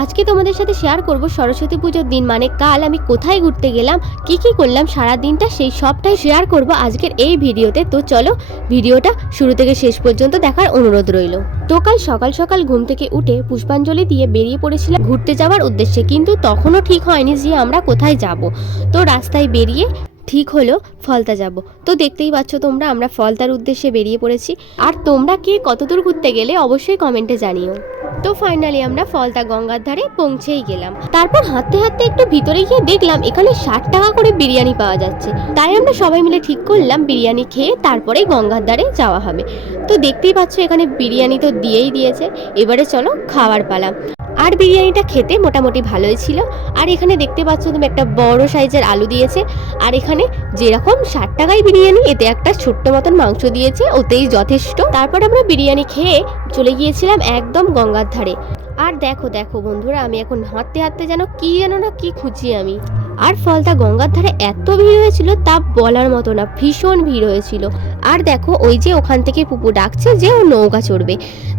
আজকে তোমাদের সাথে শেয়ার করব সরস্বতী পুজোর দিন মানে কাল আমি কোথায় ঘুরতে গেলাম, কি কি করলাম সারা দিনটা, সেই সবটাই শেয়ার করব আজকের এই ভিডিওতে। তো চলো ভিডিওটা শুরু থেকে শেষ পর্যন্ত দেখার অনুরোধ রইল। তো কাল সকাল সকাল ঘুম থেকে উঠে পুষ্পাঞ্জলি দিয়ে বেরিয়ে পড়েছিলাম ঘুরতে যাওয়ার উদ্দেশ্যে, কিন্তু তখনও ঠিক হয়নি যে আমরা কোথায় যাব। তো রাস্তায় বেরিয়ে ঠিক হলো ফলতা যাব। তো দেখতেই পাচ্ছ তোমরা, আমরা ফলতার উদ্দেশ্যে বেরিয়ে পড়েছি। আর তোমরা কে কতদূর ঘুরতে গেলে অবশ্যই কমেন্টে জানিও। তো ফাইনালি আমরা ফলতা গঙ্গার ধারে পৌঁছেই গেলাম। তারপর হাঁটতে হাঁটতে একটু ভিতরে গিয়ে দেখলাম এখানে 60 টাকা করে বিরিয়ানি পাওয়া যাচ্ছে। তাই আমরা সবাই মিলে ঠিক করলাম বিরিয়ানি খেয়ে তারপরে গঙ্গার ধারে যাওয়া হবে। তো দেখতেই পাচ্ছ এখানে বিরিয়ানি তো দিয়েই দিয়েছে, এবারে চলো খাওয়ার পালা। আর বিরিয়ানিটা খেতে মোটামুটি ভালোই ছিল। আর এখানে দেখতে পাচ্ছ তুমি একটা বড় সাইজের আলু দিয়েছে। আর এখানে যেরকম 60 টাকায় বিরিয়ানি, এতে একটা ছোট্ট মতন মাংস দিয়েছে, ওতেই যথেষ্ট। তারপর আমরা বিরিয়ানি খেয়ে চলে গিয়েছিলাম একদম গঙ্গার ধারে। আর দেখো দেখো বন্ধুরা, আমি এখন হাঁটতে হাঁটতে যেন কি খুঁজি আমি। আর ফলতা গঙ্গার ধারে এত ভিড় হয়েছিল তা বলার মতো না, ভীষণ ভিড় হয়েছিল। আর দেখো ওই যে ওখান থেকে পুপু ডাকছে যে ও নৌকা চড়বে।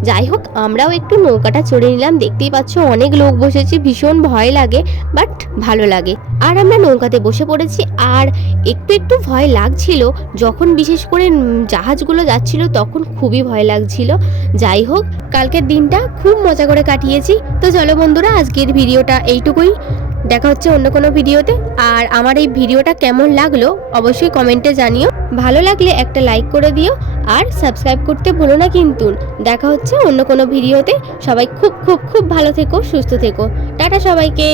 যাই হোক আমরাও একটু নৌকাটা চড়ে নিলাম। দেখতেই পাচ্ছ অনেক লোক বসেছে, ভীষণ ভয় লাগে বাট ভালো লাগে। আর আমরা নৌকাতে বসে পড়েছি। আর একটু একটু ভয় লাগছিল যখন বিশেষ করে জাহাজগুলো যাচ্ছিল, তখন খুবই ভয় লাগছিল। যাই হোক কালকের দিনটা খুব মজা করে কাটিয়েছি। তো চলো বন্ধুরা, আজকের ভিডিওটা এইটুকুই। দেখা হচ্ছে অন্য কোনো ভিডিওতে। আর আমার এই ভিডিওটা কেমন লাগলো অবশ্যই কমেন্টে জানিও। ভালো লাগলে একটা লাইক করে দিও আর সাবস্ক্রাইব করতে ভুলো না কিন্তু। দেখা হচ্ছে অন্য কোনো ভিডিওতে। সবাই খুব খুব খুব ভালো থেকো, সুস্থ থেকো। টাটা সবাইকে।